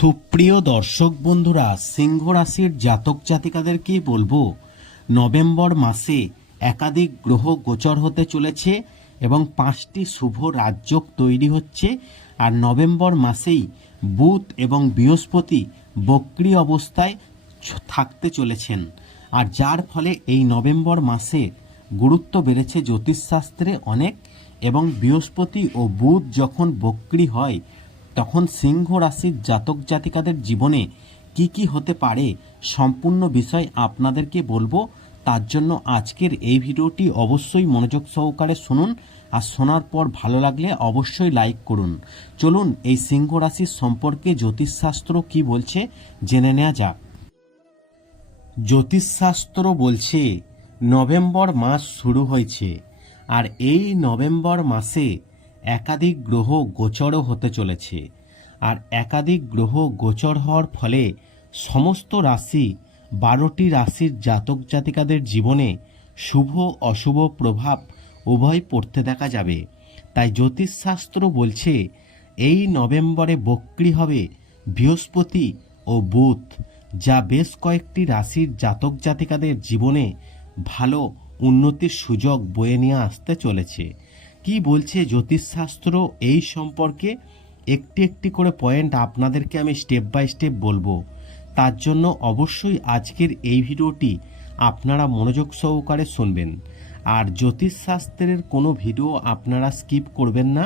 সুপ্রিয় দর্শক বন্ধুরা, সিংহ রাশির জাতক জাতিকাদেরকে বলব? নভেম্বর মাসে একাধিক গ্রহ গোচর হতে চলেছে এবং পাঁচটি শুভ রাজযোগ তৈরি হচ্ছে আর নভেম্বর মাসেই বুধ এবং বৃহস্পতি বক্রি অবস্থায় থাকতে চলেছেন। আর যার ফলে এই নভেম্বর মাসে গুরুত্ব বেড়েছে জ্যোতিষশাস্ত্রে অনেক এবং বৃহস্পতি ও বুধ যখন বক্রি হয় তখন সিংহ রাশির জাতক জাতিকাদের জীবনে কি কি হতে পারে সম্পূর্ণ বিষয় আপনাদেরকে বলব। তার জন্য আজকের এই ভিডিওটি অবশ্যই মনোযোগ সহকারে শুনুন আর শোনার পর ভালো লাগলে অবশ্যই লাইক করুন। চলুন এই সিংহ রাশির সম্পর্কে জ্যোতিষশাস্ত্র কি বলছে জেনে নেওয়া যাক। জ্যোতিষশাস্ত্র বলছে, নভেম্বর মাস শুরু হয়েছে আর এই নভেম্বর মাসে একাধিক গ্রহ গোচরও হতে চলেছে, আর একাধিক গ্রহ গোচর হওয়ার ফলে সমস্ত রাশি বারোটি রাশির জাতক জাতিকাদের জীবনে শুভ অশুভ প্রভাব উভয় পড়তে দেখা যাবে। তাই জ্যোতিষশাস্ত্র বলছে, এই নভেম্বরে বক্রি হবে বৃহস্পতি ও বুধ, যা বেশ কয়েকটি রাশির জাতক জাতিকাদের জীবনে ভালো উন্নতির সুযোগ বয়ে নিয়ে আসতে চলেছে। কি বলছে জ্যোতিষশাস্ত্র এই সম্পর্কে একটি একটি করে পয়েন্ট আপনাদেরকে আমি স্টেপ বাই স্টেপ বলব। তার জন্য অবশ্যই আজকের এই ভিডিওটি আপনারা মনোযোগ সহকারে শুনবেন। আর জ্যোতিষশাস্ত্রের কোনো ভিডিও আপনারা স্কিপ করবেন না।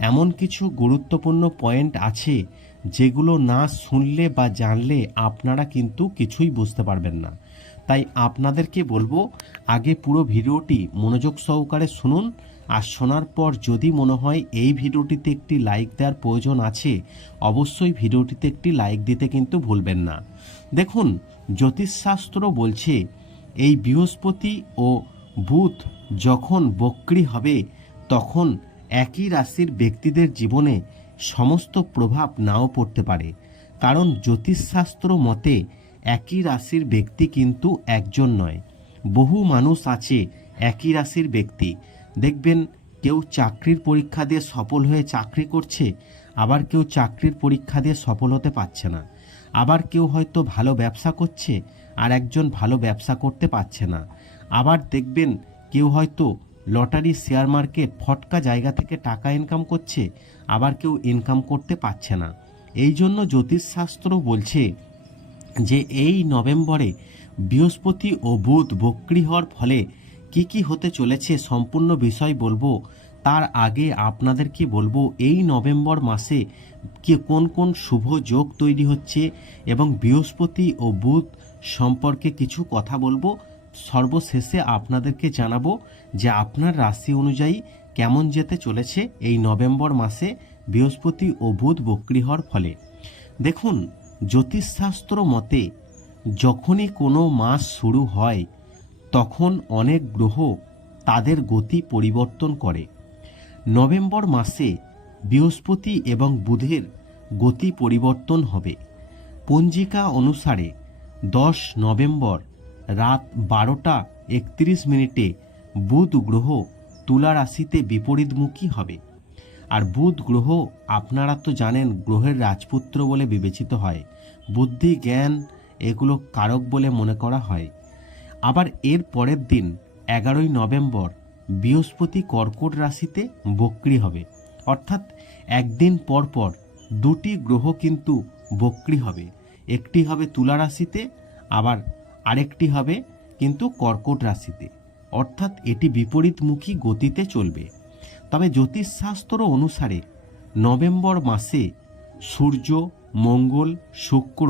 এমন কিছু গুরুত্বপূর্ণ পয়েন্ট আছে যেগুলো না শুনলে বা জানলে আপনারা কিন্তু কিছুই বুঝতে পারবেন না। তাই আপনাদেরকে বলব, আগে পুরো ভিডিওটি মনোযোগ সহকারে শুনুন, আর শোনার পর যদি মনে হয় এই ভিডিওটিতে একটি লাইক দেওয়ার প্রয়োজন আছে, অবশ্যই ভিডিওটিতে একটি লাইক দিতে কিন্তু ভুলবেন না। দেখুন, জ্যোতিষশাস্ত্র বলছে, এই বৃহস্পতি ও বুধ যখন বক্রি হবে, তখন একই রাশির ব্যক্তিদের জীবনে সমস্ত প্রভাব নাও পড়তে পারে। কারণ জ্যোতিষশাস্ত্র মতে একই রাশির ব্যক্তি কিন্তু একজন নয়। বহু মানুষ আছে একই রাশির ব্যক্তি। দেখবেন, কেউ চাকরির পরীক্ষা দিয়ে সফল হয়ে চাকরি করছে, আবার কেউ চাকরির পরীক্ষা দিয়ে সফল হতে পারছে না। আবার কেউ হয়তো ভালো ব্যবসা করছে, আর একজন ভালো ব্যবসা করতে পারছে না। আবার দেখবেন, কেউ হয়তো লটারি, শেয়ার মার্কেট, ফটকা জায়গা থেকে টাকা ইনকাম করছে, আবার কেউ ইনকাম করতে পারছে না। এই জন্য জ্যোতিষশাস্ত্র বলছে যে এই নভেম্বরে বৃহস্পতি ও বুধ বক্রি হওয়ার ফলে কি কি হতে চলেছে সম্পূর্ণ বিষয় বলব। তার আগে আপনাদেরকে বলব, এই নভেম্বর মাসে কি কোন কোন শুভ যোগ তৈরি হচ্ছে এবং বৃহস্পতি ও বুধ সম্পর্কে কিছু কথা বলব। সর্বশেষে আপনাদেরকে জানাব যে আপনার রাশি অনুযায়ী কেমন যেতে চলেছে এই নভেম্বর মাসে বৃহস্পতি ও বুধ বক্রি হওয়ার ফলে। দেখুন জ্যোতিষশাস্ত্র মতে, যখনই কোনো মাস শুরু হয়, তখন অনেক গ্রহ তাদের গতি পরিবর্তন করে। নভেম্বর মাসে বৃহস্পতি এবং বুধের গতি পরিবর্তন হবে। পঞ্জিকা অনুসারে দশ নভেম্বর রাত বারোটা একত্রিশ মিনিটে বুধ গ্রহ তুলা রাশিতে বিপরীতমুখী হবে। আর বুধ গ্রহ, আপনারা তো জানেন, গ্রহের রাজপুত্র বলে বিবেচিত হয়। বুদ্ধি, জ্ঞান এগুলো কারক বলে মনে করা হয়। আবার এর পরের দিন, এগারোই নভেম্বর, বৃহস্পতি কর্কট রাশিতে বক্রি হবে। অর্থাৎ একদিন পর পর দুটি গ্রহ কিন্তু বক্রি হবে। একটি হবে তুলা রাশিতে, আবার আরেকটি হবে কিন্তু কর্কট রাশিতে। অর্থাৎ এটি বিপরীতমুখী গতিতে চলবে। তবে জ্যোতিষশাস্ত্র অনুসারে নভেম্বর মাসে সূর্য, মঙ্গল, শুক্র,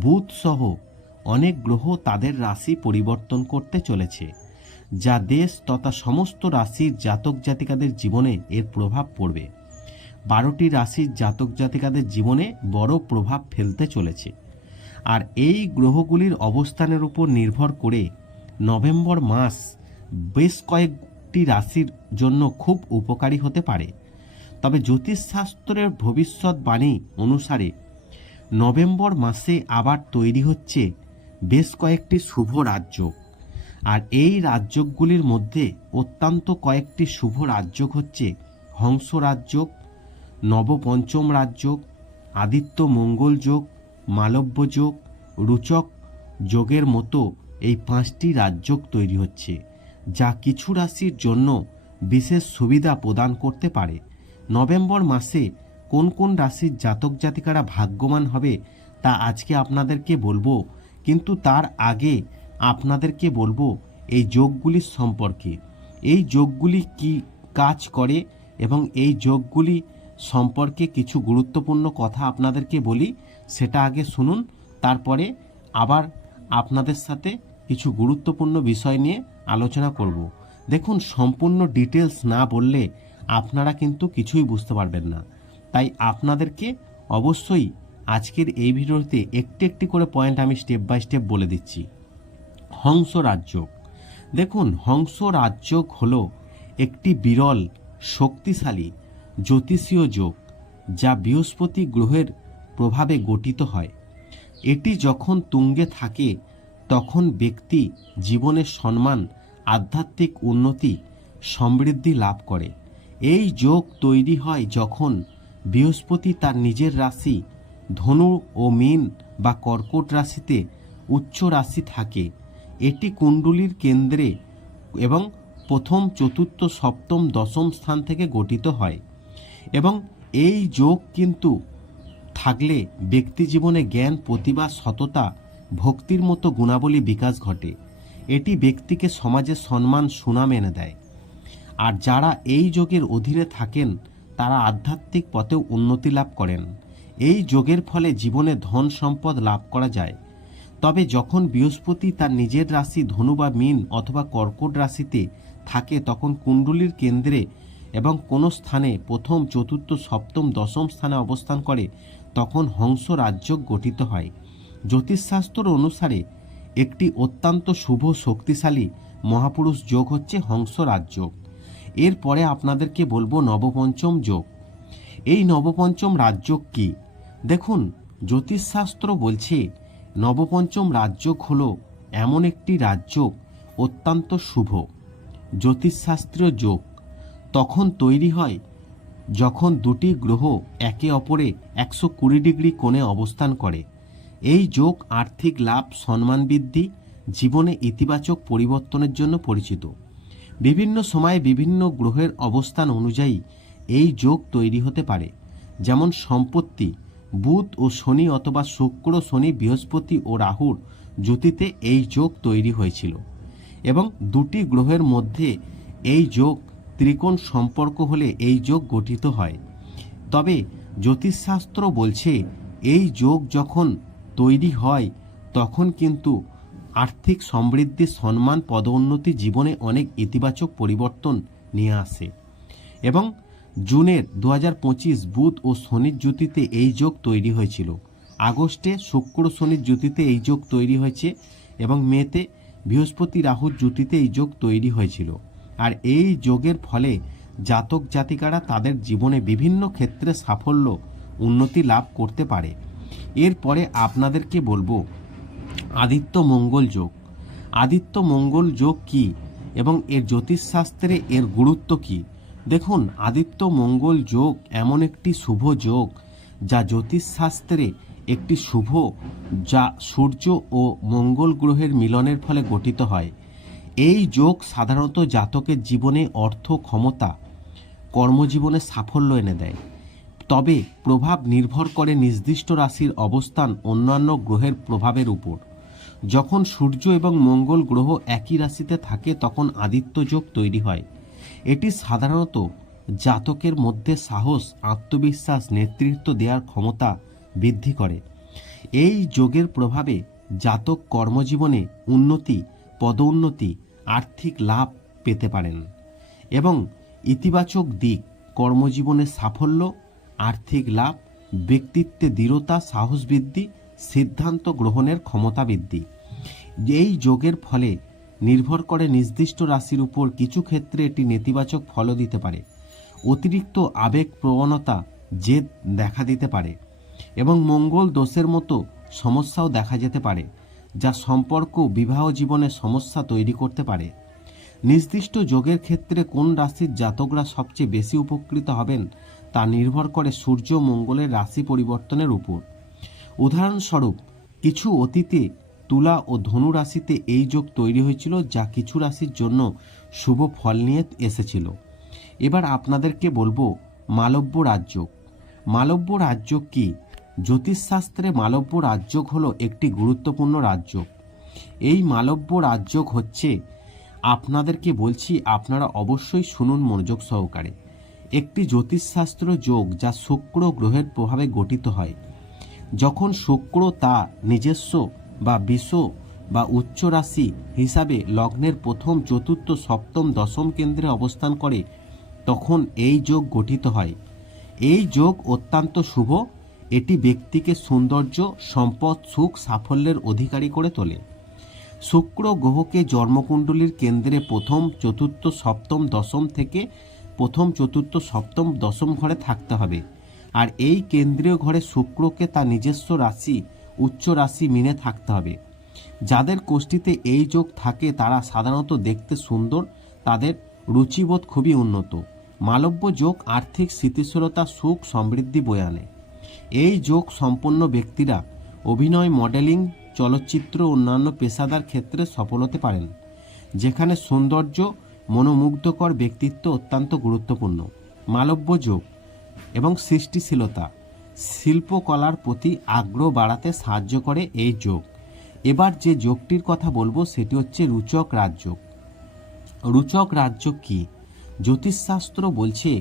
বুধ সহ অনেক গ্রহ তাদের রাশি পরিবর্তন করতে চলেছে, যা দেশ তথা সমস্ত রাশির জাতক জাতিকাদের জীবনে এর প্রভাব পড়বে। বারোটি রাশির জাতক জাতিকাদের জীবনে বড় প্রভাব ফেলতে চলেছে। আর এই গ্রহগুলির অবস্থানের উপর নির্ভর করে নভেম্বর মাস বেশ কয়েকটি রাশির জন্য খুব উপকারী হতে পারে। তবে জ্যোতিষশাস্ত্রের ভবিষ্যৎবাণী অনুসারে নভেম্বর মাসে আবার তৈরি হচ্ছে বেশ কয়েকটি শুভ রাজ্য। আর এই রাজ্যগুলির মধ্যে অত্যন্ত কয়েকটি শুভ রাজ্য হচ্ছে হংস রাজ্য নবপঞ্চম রাজ্য আদিত্য মঙ্গল যোগ, মালব্য যোগ, রুচক যোগের মতো এই পাঁচটি রাজ্য তৈরি হচ্ছে, যা কিছু রাশির জন্য বিশেষ সুবিধা প্রদান করতে পারে। নভেম্বর মাসে কোন কোন রাশির জাতক জাতিকারা ভাগ্যবান হবে তা আজকে আপনাদেরকে বলব, কিন্তু তার আগে আপনাদেরকে বলব এই যোগগুলির সম্পর্কে। এই যোগগুলি কি কাজ করে এবং এই যোগগুলি সম্পর্কে কিছু গুরুত্বপূর্ণ কথা আপনাদেরকে বলি, সেটা আগে শুনুন, তারপরে আবার আপনাদের সাথে কিছু গুরুত্বপূর্ণ বিষয় নিয়ে আলোচনা করব। দেখুন, সম্পূর্ণ ডিটেলস না বললে আপনারা কিন্তু কিছুই বুঝতে পারবেন না। তাই আপনাদেরকে অবশ্যই আজকের এই ভিডিওতে একটি একটি করে পয়েন্ট আমি স্টেপ বাই স্টেপ বলে দিচ্ছি। হংস রাজযোগ। দেখুন, হংস রাজযোগ হলো একটি বিরল, শক্তিশালী, জ্যোতিষীয় যোগ যা বৃহস্পতি গ্রহের প্রভাবে গঠিত হয়। এটি যখন তুঙ্গে থাকে, তখন ব্যক্তি জীবনের সম্মান, আধ্যাত্মিক উন্নতি, সমৃদ্ধি লাভ করে। এই যোগ তৈরি হয় যখন বৃহস্পতি তার নিজের রাশি ধনু ও মীন বা কর্কট রাশিতে উচ্চ রাশি থাকে। এটি কুণ্ডুলির কেন্দ্রে এবং প্রথম, চতুর্থ, সপ্তম, দশম স্থান থেকে গঠিত হয় এবং এই যোগ কিন্তু থাকলে ব্যক্তি জীবনে জ্ঞান, প্রতিভা, সততা, ভক্তির মতো গুণাবলী বিকাশ ঘটে। এটি ব্যক্তিকে সমাজে সম্মান, সুনাম এনে দেয়। আর যারা এই যোগের অধীনে থাকেন, তারা আধ্যাত্মিক পথেও উন্নতি লাভ করেন। এই যোগের ফলে জীবনে ধন সম্পদ লাভ করা যায়। তবে যখন বৃহস্পতি তার নিজের রাশি ধনু বা মীন অথবা কর্কট রাশিতে থাকে, তখন কুণ্ডলীর কেন্দ্রে এবং কোনো স্থানে প্রথম, চতুর্থ, সপ্তম, দশম স্থানে অবস্থান করে, তখন হংস রাজ্য গঠিত হয়। জ্যোতিষশাস্ত্র অনুসারে একটি অত্যন্ত শুভ শক্তিশালী মহাপুরুষ যোগ হচ্ছে হংস রাজযোগ। এরপরে আপনাদেরকে বলব নবপঞ্চম যোগ। এই নবপঞ্চম রাজযোগ কি? দেখুন, জ্যোতিষশাস্ত্র বলছে, নবপঞ্চম রাজযোগ হল এমন একটি রাজযোগ অত্যন্ত শুভ। জ্যোতিষশাস্ত্রীয় যোগ। তখন তৈরি হয়, যখন দুটি গ্রহ একে অপরে একশো কুড়ি ডিগ্রি কোণে অবস্থান করে। এই যোগ আর্থিক লাভ, সম্মান বৃদ্ধি, জীবনে ইতিবাচক পরিবর্তনের জন্য পরিচিত। বিভিন্ন সময়ে বিভিন্ন গ্রহের অবস্থান অনুযায়ী এই যোগ তৈরি হতে পারে। যেমন সম্পত্তি, বুধ ও শনি অথবা শুক্র, শনি, বৃহস্পতি ও রাহুর জ্যোতিতে এই যোগ তৈরি হয়েছিল এবং দুটি গ্রহের মধ্যে এই যোগ ত্রিকোণ সম্পর্ক হলে এই যোগ গঠিত হয়। তবে জ্যোতিষশাস্ত্র বলছে, এই যোগ যখন তৈরি হয়, তখন কিন্তু আর্থিক সমৃদ্ধি সম্মান পদোন্নতি জীবনে অনেক ইতিবাচক পরিবর্তন নিয়ে আসে। এবং জুনের দু হাজার পঁচিশ বুধ ও শনির জ্যোতিতে এই যোগ তৈরি হয়েছিল। আগস্টে শুক্র শনির জ্যোতিতে এই যোগ তৈরি হয়েছে এবং মেতে বৃহস্পতি রাহুর জ্যোতিতে এই যোগ তৈরি হয়েছিল। আর এই যোগের ফলে জাতক জাতিকারা তাদের জীবনে বিভিন্ন ক্ষেত্রে সাফল্য, উন্নতি লাভ করতে পারে। এরপরে আপনাদেরকে বলব আদিত্য মঙ্গল যোগ। আদিত্য মঙ্গল যোগ কি এবং এর জ্যোতিষশাস্ত্রে এর গুরুত্ব কি? দেখুন, আদিত্য মঙ্গল যোগ এমন একটি শুভ যোগ যা জ্যোতিষশাস্ত্রে একটি শুভ যা সূর্য ও মঙ্গল গ্রহের মিলনের ফলে গঠিত হয়। এই যোগ সাধারণত জাতকের জীবনে অর্থ, ক্ষমতা, কর্মজীবনে সাফল্য এনে দেয়। তবে প্রভাব নির্ভর করে নির্দিষ্ট রাশির অবস্থান অন্যান্য গ্রহের প্রভাবের উপর। যখন সূর্য এবং মঙ্গল গ্রহ একই রাশিতে থাকে, তখন আদিত্য যোগ তৈরি হয়। এটি সাধারণত জাতকের মধ্যে সাহস, আত্মবিশ্বাস, নেতৃত্ব দেওয়ার ক্ষমতা বৃদ্ধি করে। এই যোগের প্রভাবে জাতক কর্মজীবনে উন্নতি, পদোন্নতি, আর্থিক লাভ পেতে পারেন এবং ইতিবাচক দিক, কর্মজীবনে সাফল্য, আর্থিক লাভ, ব্যক্তিত্বে দৃঢ়তা, সাহস বৃদ্ধি সিদ্ধান্ত গ্রহণের ক্ষমতা বৃদ্ধি। এই যোগের ফলে নির্ভর করে নির্দিষ্ট রাশির উপর কিছু ক্ষেত্রে এটি নেতিবাচক ফলও দিতে পারে। অতিরিক্ত আবেগ প্রবণতা জেদ দেখা দিতে পারে এবং মঙ্গল দোষের মতো সমস্যাও দেখা যেতে পারে, যা সম্পর্ক বিবাহ জীবনে সমস্যা তৈরি করতে পারে। নির্দিষ্ট যোগের ক্ষেত্রে কোন রাশির জাতকরা সবচেয়ে বেশি উপকৃত হবেন, তা নির্ভর করে সূর্য মঙ্গলের রাশি পরিবর্তনের উপর। উদাহরণস্বরূপ, কিছু অতীতে তুলা ও ধনু রাশিতে এই যোগ তৈরি হয়েছিল যা কিছু রাশির জন্য শুভ ফল নিয়ে এসেছিল। এবার আপনাদেরকে বলব মালব্য রাজযোগ। মালব্য রাজযোগ কি? জ্যোতিষশাস্ত্রে মালব্য রাজযোগ হলো একটি গুরুত্বপূর্ণ রাজযোগ। এই মালব্য রাজযোগ হচ্ছে, আপনাদেরকে বলছি, আপনারা অবশ্যই শুনুন মনোযোগ সহকারে। একটি জ্যোতিষশাস্ত্র যোগ যা শুক্র গ্রহের প্রভাবে গঠিত হয়। যখন শুক্র তা নিজস্ব বা বিশ্ব বা উচ্চ রাশি হিসাবে লগ্নের প্রথম, চতুর্থ, সপ্তম, দশম কেন্দ্রে অবস্থান করে, তখন এই যোগ গঠিত হয়। এই যোগ অত্যন্ত শুভ। এটি ব্যক্তিকে সৌন্দর্য, সম্পদ, সুখ, সাফল্যের অধিকারী করে তোলে। শুক্র গ্রহকে জন্মকুণ্ডলীর কেন্দ্রে প্রথম, চতুর্থ, সপ্তম, দশম থেকে প্রথম, চতুর্থ, সপ্তম, দশম ঘরে থাকতে হবে। আর এই কেন্দ্রীয় ঘরে শুক্রকে তার নিজস্ব রাশি, উচ্চ রাশি মেনে থাকতে হবে। যাদের কোষ্ঠীতে এই যোগ থাকে, তারা সাধারণত দেখতে সুন্দর, তাদের রুচিবোধ খুবই উন্নত। মালব্য যোগ আর্থিক স্থিতিশীলতা, সুখ সমৃদ্ধি বয়ে আনে। এই যোগ সম্পন্ন ব্যক্তিরা অভিনয়, মডেলিং, চলচ্চিত্র, অন্যান্য পেশাদার ক্ষেত্রে সফল হতে পারেন, যেখানে সৌন্দর্য, মনোমুগ্ধকর ব্যক্তিত্ব অত্যন্ত গুরুত্বপূর্ণ। মালব্য যোগ এবং সৃষ্টিশীলতা। শিল্পকলার প্রতি আগ্রহ বাড়াতে সাহায্য করে এই যোগ। এবার যে যোগটির কথা বলব, সেটি হচ্ছে রুচক রাজযোগ রুচক রাজযোগ কি? জ্যোতিষশাস্ত্র বলছে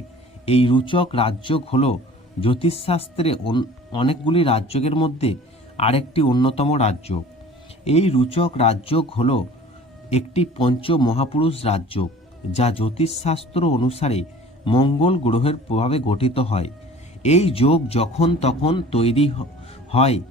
এই রুচক রাজযোগ হল জ্যোতিষশাস্ত্রে অনেকগুলি রাজযোগের মধ্যে আরেকটি অন্যতম রাজযোগ এই রুচক রাজযোগ হল একটি পঞ্চ মহাপুরুষ রাজযোগ যা জ্যোতিষশাস্ত্র অনুসারে মঙ্গল গ্রহের প্রভাবে গঠিত হয়। এই যোগ যখন তখন তৈরি হয়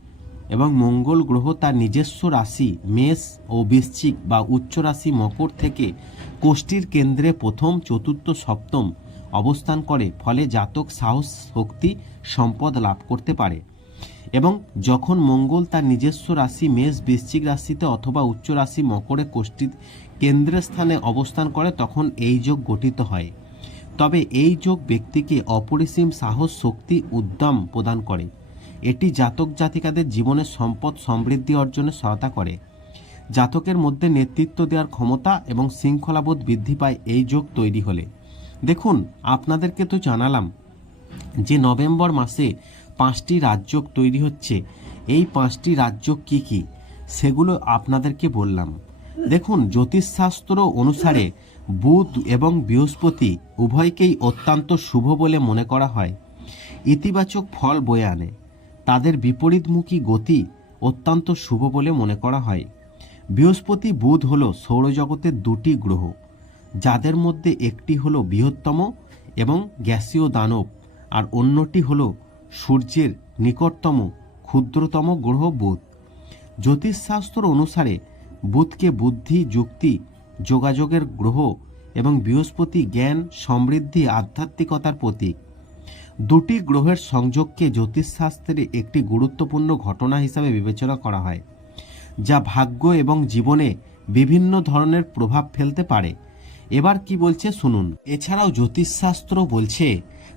এবং মঙ্গল গ্রহ তার নিজস্ব রাশি মেষ ও বৃশ্চিক বা উচ্চ রাশি মকর থেকে কোষ্ঠীর কেন্দ্রে প্রথম, চতুর্থ, সপ্তম অবস্থান করে, ফলে জাতক সাহস, শক্তি, সম্পদ লাভ করতে পারে। এবং যখন মঙ্গল তার নিজস্ব রাশি মেষ, বৃশ্চিক রাশিতে অথবা উচ্চ রাশি মকরে কোষ্ঠীর কেন্দ্রের স্থানে অবস্থান করে, তখন এই যোগ গঠিত হয়। তবে এই যোগ ব্যক্তিকে অপরিসীম সাহস, শক্তি, উদ্যম প্রদান করে। এটি জাতক জাতিকাদের জীবনে সম্পদ সমৃদ্ধি অর্জনে সহায়তা করে। জাতকের মধ্যে নেতৃত্ব দেওয়ার ক্ষমতা এবং শৃঙ্খলাবোধ বৃদ্ধি পায় এই যোগ তৈরি হলে। দেখুন, আপনাদেরকে তো জানালাম যে নভেম্বর মাসে পাঁচটি রাজযোগ তৈরি হচ্ছে। এই পাঁচটি রাজযোগ কি কি? সেগুলো আপনাদেরকে বললাম। দেখুন, জ্যোতিষশাস্ত্র অনুসারে বুধ এবং বৃহস্পতি উভয়কেই অত্যন্ত শুভ বলে মনে করা হয়। ইতিবাচক ফল বয়ে আনে। তাদের বিপরীতমুখী গতি অত্যন্ত শুভ বলে মনে করা হয়। বৃহস্পতি বুধ হল সৌরজগতের দুটি গ্রহ। যাদের মধ্যে একটি হল বৃহত্তম এবং গ্যাসীয় দানব আর অন্যটি হল সূর্যের নিকটতম ক্ষুদ্রতম গ্রহ বুধ। জ্যোতিষশাস্ত্র অনুসারে বুধকে বুদ্ধি, যুক্তি যোগাযোগের গ্রহ এবং বৃহস্পতি জ্ঞান, সমৃদ্ধি, আধ্যাত্মিকতার প্রতীক। দুটি গ্রহের সংযোগকে জ্যোতিষশাস্ত্রে একটি গুরুত্বপূর্ণ ঘটনা হিসাবে বিবেচনা করা হয়, যা ভাগ্য এবং জীবনে বিভিন্ন ধরনের প্রভাব ফেলতে পারে। এবার কি বলছে শুনুন। এছাড়াও জ্যোতিষশাস্ত্র বলছে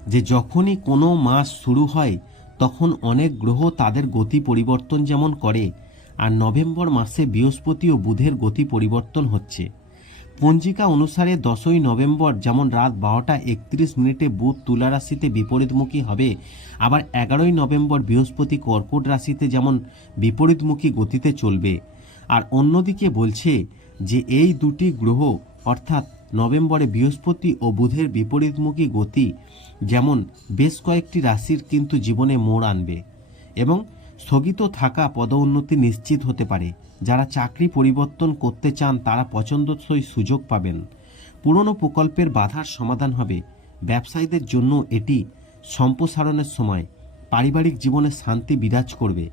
যে যখনই কোনো মাস শুরু হয়, তখন অনেক গ্রহ তাদের গতি পরিবর্তন যেমন করে, আর নভেম্বর মাসে বৃহস্পতি ও বুধের গতি পরিবর্তন হচ্ছে। পঞ্জিকা অনুসারে দশই নভেম্বর যেমন রাত বারোটা একত্রিশ মিনিটে বুধ তুলা রাশিতে বিপরীতমুখী হবে, আবার এগারোই নভেম্বর বৃহস্পতি কর্কট রাশিতে যেমন বিপরীতমুখী গতিতে চলবে। আর অন্যদিকে বলছে যে এই দুটি গ্রহ অর্থাৎ নভেম্বরে বৃহস্পতি ও বুধের বিপরীতমুখী গতি যেমন বেশ কয়েকটি রাশির কিন্তু জীবনে মোড় আনবে এবং স্থগিত থাকা পদোন্নতি নিশ্চিত হতে পারে। যারা চাকরি পরিবর্তন করতে চান, তারা পছন্দসই সুযোগ পাবেন। পুরনো প্রকল্পের বাধার সমাধান হবে। ব্যবসায়ীদের জন্য এটি সম্প্রসারণের সময়। পারিবারিক জীবনে শান্তি বিরাজ করবে।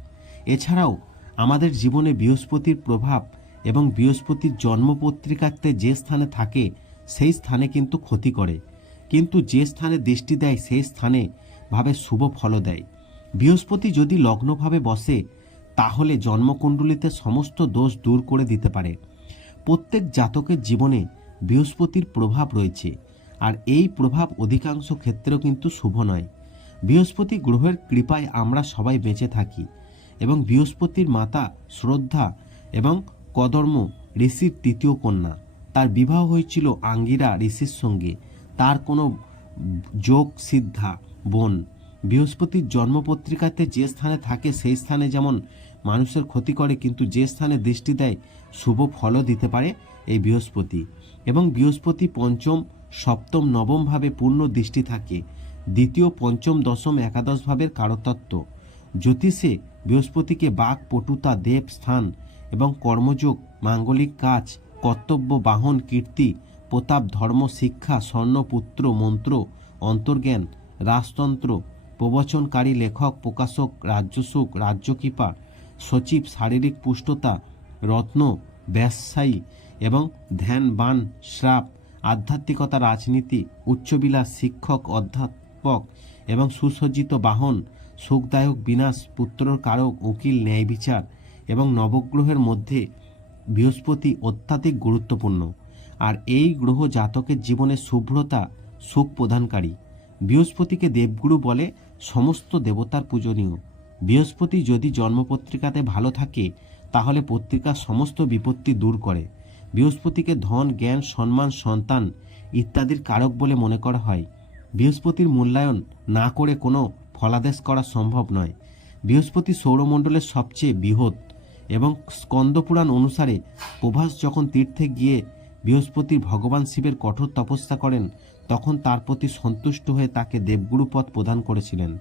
এছাড়াও, আমাদের জীবনে বৃহস্পতির প্রভাব এবং বৃহস্পতির জন্মপত্রিকাতে যে স্থানে থাকে, সেই স্থানে কিন্তু ক্ষতি করে। কিন্তু যে স্থানে দৃষ্টি দেয়, সেই স্থানে ভাবে শুভ ফলও দেয়। বৃহস্পতি যদি লগ্নভাবে বসে তাহলে জন্মকুণ্ডলিতে সমস্ত দোষ দূর করে দিতে পারে। প্রত্যেক জাতকের জীবনে বৃহস্পতির প্রভাব রয়েছে, আর এই প্রভাব অধিকাংশ ক্ষেত্রেও কিন্তু শুভ নয়। বৃহস্পতি গ্রহের কৃপায় আমরা সবাই বেঁচে থাকি, এবং বৃহস্পতির মাতা শ্রদ্ধা এবং কদর্ম ঋষির তৃতীয় কন্যা। তার বিবাহ হয়েছিল আঙ্গিরা ঋষির সঙ্গে। তার কোনো যোগ, সিদ্ধা, বোন। বৃহস্পতির জন্মপত্রিকাতে যে স্থানে থাকে, সেই স্থানে যেমন মানুষের ক্ষতি করে কিন্তু যে স্থানে দৃষ্টি দেয়, শুভ ফলও দিতে পারে এই বৃহস্পতি। এবং বৃহস্পতি পঞ্চম, সপ্তম, নবম ভাবে পূর্ণ দৃষ্টি থাকে। দ্বিতীয়, পঞ্চম, দশম, একাদশ ভাবের কারতত্ত্ব। জ্যোতিষে বৃহস্পতিকে বাক, পটুতা, দেব, স্থান এবং কর্মযোগ, মাঙ্গলিক কাজ, কর্তব্য, বাহন, কীর্তি, প্রতাপ, ধর্ম, শিক্ষা স্বর্ণপুত্র মন্ত্র, অন্তর্জ্ঞান, রাজতন্ত্র, প্রবচনকারী, লেখক, প্রকাশক, রাজ্যসুখ, রাজ্যকৃপা সচিব শারীরিক পুষ্টতা, রত্ন, ব্যবসায়ী এবং ধ্যানবান শ্রাপ, আধ্যাত্মিকতা, রাজনীতি, উচ্চবিলাস, শিক্ষক, অধ্যাপক এবং সুসজ্জিত বাহন সুখদায়ক বিনাশ, পুত্রর কারক, উকিল ন্যায় বিচার এবং নবগ্রহের মধ্যে বৃহস্পতি অত্যাধিক গুরুত্বপূর্ণ। আর এই গ্রহ জাতকের জীবনে শুভ্রতা সুখ প্রদানকারী। বৃহস্পতিকে দেবগুরু বলে সমস্ত দেবতার পূজনীয়। বৃহস্পতি যদি জন্মপত্রিকাতে ভালো থাকে, তাহলে পত্রিকার সমস্ত বিপত্তি দূর করে। বৃহস্পতিকে ধন, জ্ঞান, সম্মান, সন্তান ইত্যাদির কারক বলে মনে করা হয়। বৃহস্পতির মূল্যায়ন না করে কোনো ফলাদেশ করা সম্ভব নয়। বৃহস্পতি সৌরমণ্ডলের সবচেয়ে বৃহৎ এবং স্কন্দপুরাণ অনুসারে প্রভাস যখন তীর্থে গিয়ে বৃহস্পতি ভগবান শিবের কঠোর তপস্যা করেন, তখন তার প্রতি সন্তুষ্ট হয়ে তাকে দেবগুরু পদ প্রদান করেছিলেন।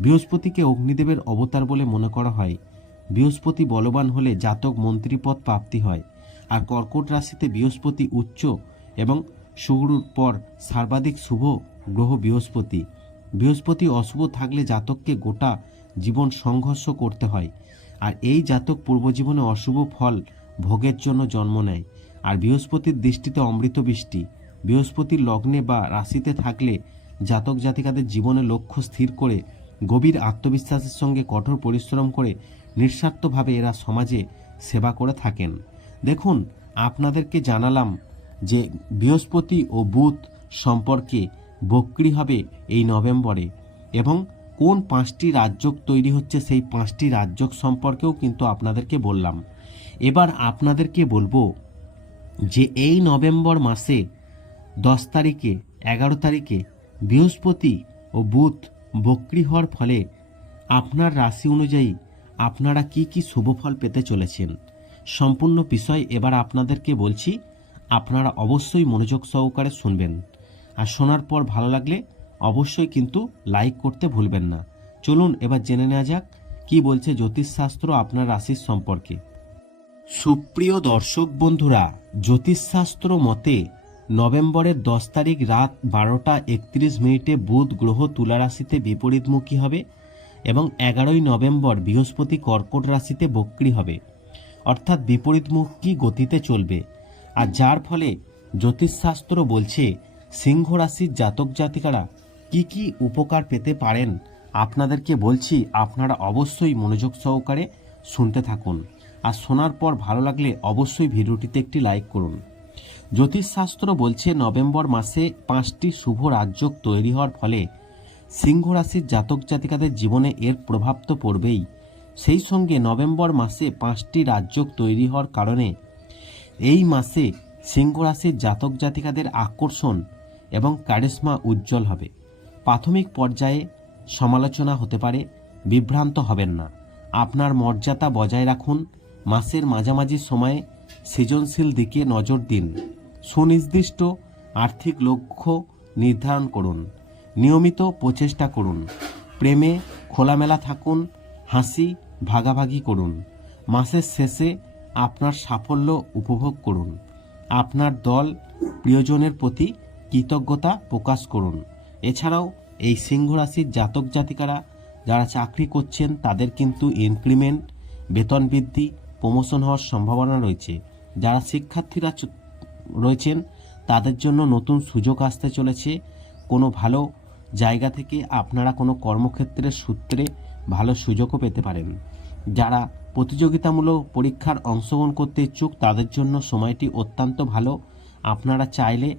বৃহস্পতিকে অগ্নিদেবের অবতার বলে মনে করা হয়। বৃহস্পতি বলবান হলে জাতক মন্ত্রীপদ প্রাপ্তি হয়। আর কর্কট রাশিতে বৃহস্পতি উচ্চ এবং শুরুর পর সর্বাধিক শুভ গ্রহ বৃহস্পতি। বৃহস্পতি অশুভ থাকলে জাতককে গোটা জীবন সংঘর্ষ করতে হয়। আর এই জাতক পূর্বজীবনে অশুভ ফল ভোগের জন্য জন্ম নেয়। আর বৃহস্পতির দৃষ্টিতে অমৃত বৃষ্টি বৃহস্পতির লগ্নে বা রাশিতে থাকলে জাতক জাতিকাদের জীবনে লক্ষ্য স্থির করে গভীর আত্মবিশ্বাসের সঙ্গে কঠোর পরিশ্রম করে নিঃস্বার্থভাবে এরা সমাজে সেবা করে থাকেন। দেখুন, আপনাদেরকে জানালাম যে বৃহস্পতি ও বুধ সম্পর্কে বক্রি হবে এই নভেম্বরে এবং কোন পাঁচটি রাজ্যক তৈরি হচ্ছে সেই পাঁচটি রাজ্যক সম্পর্কেও কিন্তু আপনাদেরকে বললাম। এবার আপনাদেরকে বলব যে এই নভেম্বর মাসে দশ তারিখে, এগারো তারিখে বৃহস্পতি ও বুধ বক্রি হওয়ার ফলে আপনার রাশি অনুযায়ী আপনারা কি কি শুভফল পেতে চলেছেন? সম্পূর্ণ বিষয় এবার আপনাদেরকে বলছি, আপনারা অবশ্যই মনোযোগ সহকারে শুনবেন। আর শোনার পর ভালো লাগলে অবশ্যই কিন্তু লাইক করতে ভুলবেন না। চলুন এবার জেনে নেওয়া যাক, কি বলছে জ্যোতিষশাস্ত্র আপনার রাশির সম্পর্কে। সুপ্রিয় দর্শক বন্ধুরা, জ্যোতিষশাস্ত্র মতে নভেম্বরের দশ তারিখ রাত বারোটা একত্রিশ মিনিটে বুধ গ্রহ তুলা রাশিতে বিপরীতমুখী হবে এবং এগারোই নভেম্বর বৃহস্পতি কর্কট রাশিতে বক্রি হবে। অর্থাৎ বিপরীতমুখী গতিতে চলবে। আর যার ফলে জ্যোতিষশাস্ত্র বলছে সিংহ রাশির জাতক জাতিকারা কি কি উপকার পেতে পারেন আপনাদেরকে বলছি আপনারা অবশ্যই মনোযোগ সহকারে শুনতে থাকুন। আর শোনার পর ভালো লাগলে অবশ্যই ভিডিওটিতে একটি লাইক করুন। জ্যোতিষশাস্ত্র বলছে নভেম্বর মাসে পাঁচটি শুভ রাজ্যক তৈরি হওয়ার ফলে সিংহ রাশির জাতক জাতিকাদের জীবনে এর প্রভাব তো পড়বেই। সেই সঙ্গে নভেম্বর মাসে পাঁচটি রাজ্যক তৈরি হওয়ার কারণে এই মাসে সিংহ রাশির জাতক জাতিকাদের আকর্ষণ এবং কারিশ্মা উজ্জ্বল হবে। প্রাথমিক পর্যায়ে সমালোচনা হতে পারে, বিভ্রান্ত হবেন না। আপনার মর্যাদা বজায় রাখুন, মাসের মাঝামাঝি সময়ে সৃজনশীল দিকে নজর দিন। সুনির্দিষ্ট আর্থিক লক্ষ্য নির্ধারণ করুন, নিয়মিত প্রচেষ্টা করুন, প্রেমে খোলামেলা থাকুন, হাসি ভাগাভাগি করুন, মাসের শেষে আপনার সাফল্য উপভোগ করুন, আপনার দল প্রিয়জনের প্রতি কৃতজ্ঞতা প্রকাশ করুন। এছাড়াও এই সিংহ রাশির জাতক জাতিকারা যারা চাকরি করছেন, তাদের কিন্তু ইনক্রিমেন্ট, বেতন বৃদ্ধি, প্রমোশন হওয়ার সম্ভাবনা রয়েছে। যারা শিক্ষার্থীরা রয়েছেন, তাদের জন্য নতুন সুযোগ আসতে চলেছে। কোনো ভালো জায়গা থেকে আপনারা কোনো কর্মক্ষেত্রের সূত্রে ভালো সুযোগও পেতে পারেন। যারা প্রতিযোগিতামূলক পরীক্ষার অংশগ্রহণ করতে ইচ্ছুক, তাদের জন্য সময়টি অত্যন্ত ভালো। আপনারা চাইলে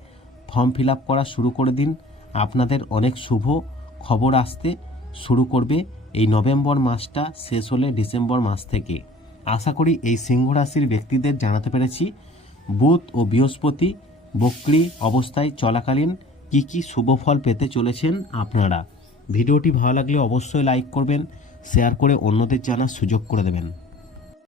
ফর্ম ফিল করা শুরু করে দিন। আপনাদের অনেক শুভ খবর আসতে শুরু করবে এই নভেম্বর মাসটা, শেষ হলে ডিসেম্বর মাস থেকে। আশা করি এই সিংহ রাশির ব্যক্তিদের জানাতে পেরেছি। বুধ ও বৃহস্পতি বক্রি অবস্থায় চলাকালীন কি কি শুভ ফল পেতে চলেছেন আপনারা? ভিডিওটি ভালো লাগলে অবশ্যই লাইক করবেন শেয়ার করে অন্যদের জানার সুযোগ করে দেবেন।